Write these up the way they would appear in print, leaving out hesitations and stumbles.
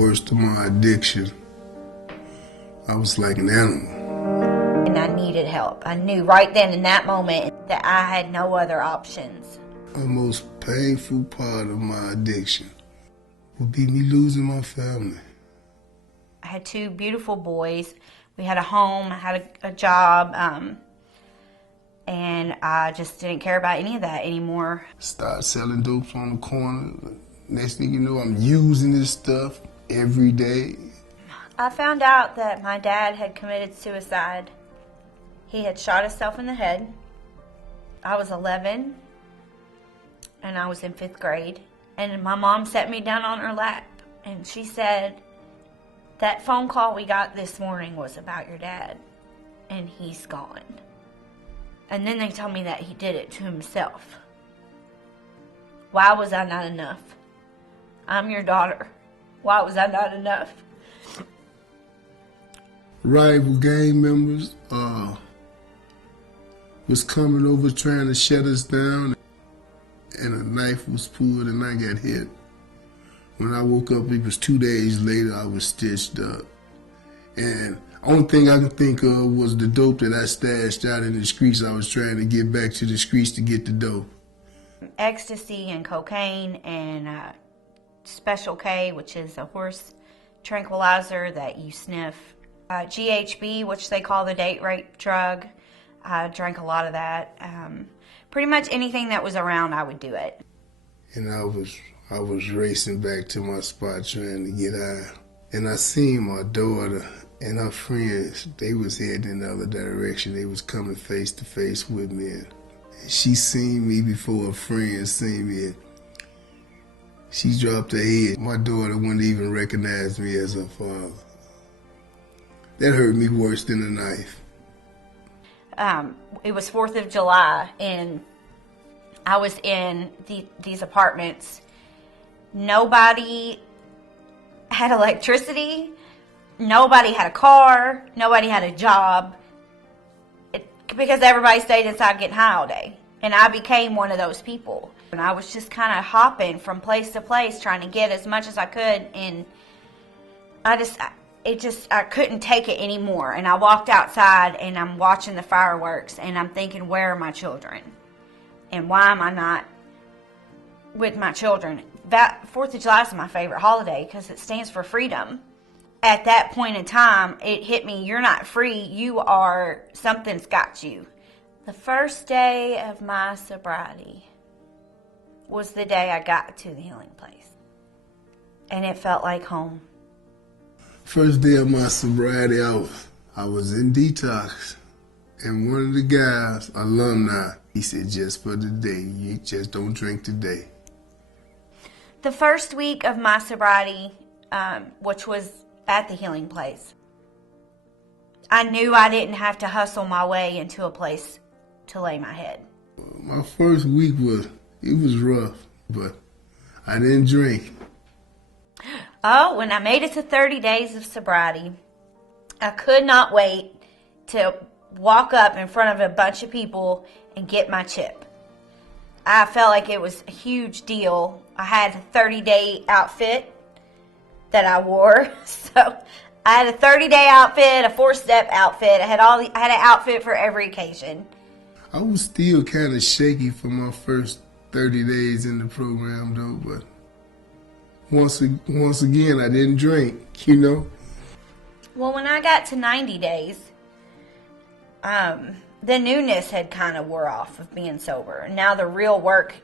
worst of my addiction, I was like an animal. And I needed help. I knew right then in that moment that I had no other options. The most painful part of my addiction would be me losing my family. I had two beautiful boys. We had a home, I had a job, and I just didn't care about any of that anymore. Start selling dopes on the corner. Next thing you know, I'm using this stuff every day. I found out that my dad had committed suicide. He had shot himself in the head. I was 11, and I was in 5th grade. And my mom sat me down on her lap, and she said, "That phone call we got this morning was about your dad, and he's gone." And then they told me that he did it to himself. Why was I not enough? I'm your daughter. Why was I not enough? Rival gang members was coming over trying to shut us down, and a knife was pulled and I got hit. When I woke up, it was 2 days later, I was stitched up. And only thing I could think of was the dope that I stashed out in the streets. I was trying to get back to the streets to get the dope. Ecstasy and cocaine and Special K, which is a horse tranquilizer that you sniff. GHB, which they call the date rape drug. I drank a lot of that. Pretty much anything that was around, I would do it. And I was racing back to my spot trying to get out. And I seen my daughter and her friends. They was heading in the other direction. They was coming face to face with me. And she seen me before her friends seen me. She dropped her head. My daughter wouldn't even recognize me as her father. That hurt me worse than a knife. It was 4th of July, and I was in these apartments. Nobody had electricity. Nobody had a car. Nobody had a job. Because everybody stayed inside getting high all day. And I became one of those people. And I was just kind of hopping from place to place trying to get as much as I could. And I couldn't take it anymore. And I walked outside and I'm watching the fireworks and I'm thinking, where are my children? And why am I not with my children? That 4th of July is my favorite holiday because it stands for freedom. At that point in time, it hit me, you're not free, something's got you. The first day of my sobriety was the day I got to the healing place. And it felt like home. First day of my sobriety, I was in detox. And one of the guys, alumni, he said, just for the day, you just don't drink today. The first week of my sobriety, which was at the healing place, I knew I didn't have to hustle my way into a place to lay my head. My first week was rough, but I didn't drink. Oh, when I made it to 30 days of sobriety, I could not wait to walk up in front of a bunch of people and get my chip. I felt like it was a huge deal. I had a 30-day outfit that I wore. So I had a 30-day outfit, a 4-step outfit. I had an outfit for every occasion. I was still kind of shaky for my first 30 days in the program, though, but once again, I didn't drink, Well, when I got to 90 days, the newness had kind of wore off of being sober. Now the real work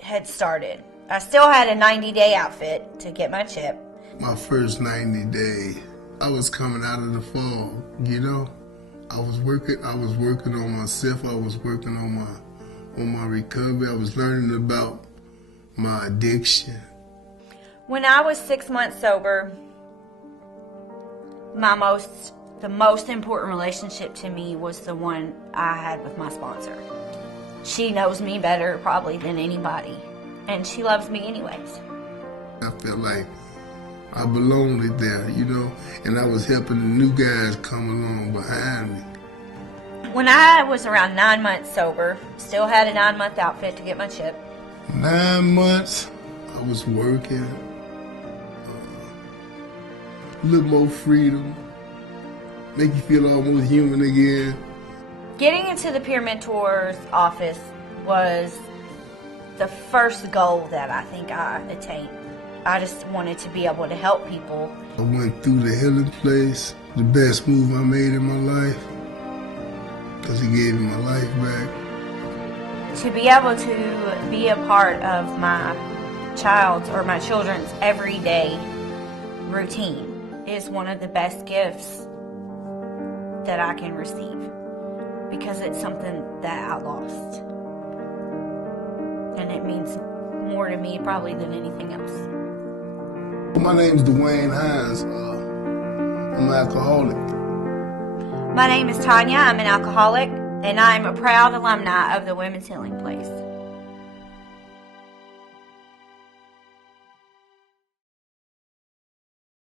had started. I still had a 90-day outfit to get my chip. My first 90 days, I was coming out of the fog, I was working on myself. I was working on my recovery. I was learning about my addiction. When I was 6 months sober, the most important relationship to me was the one I had with my sponsor. She knows me better probably than anybody, and she loves me anyways. I felt like I belonged there, and I was helping the new guys come along behind me. When I was around 9 months sober, still had a 9-month outfit to get my chip. 9 months, I was working. a little more freedom, make you feel almost human again. Getting into the Peer Mentors office was the first goal that I think I attained. I just wanted to be able to help people. I went through the healing place, the best move I made in my life, because it gave me my life back. To be able to be a part of my child's or my children's everyday routine is one of the best gifts that I can receive, because it's something that I lost. And it means more to me probably than anything else. My name's Dwayne Hines. I'm an alcoholic. My name is Tanya. I'm an alcoholic, and I'm a proud alumni of the Women's Healing Place.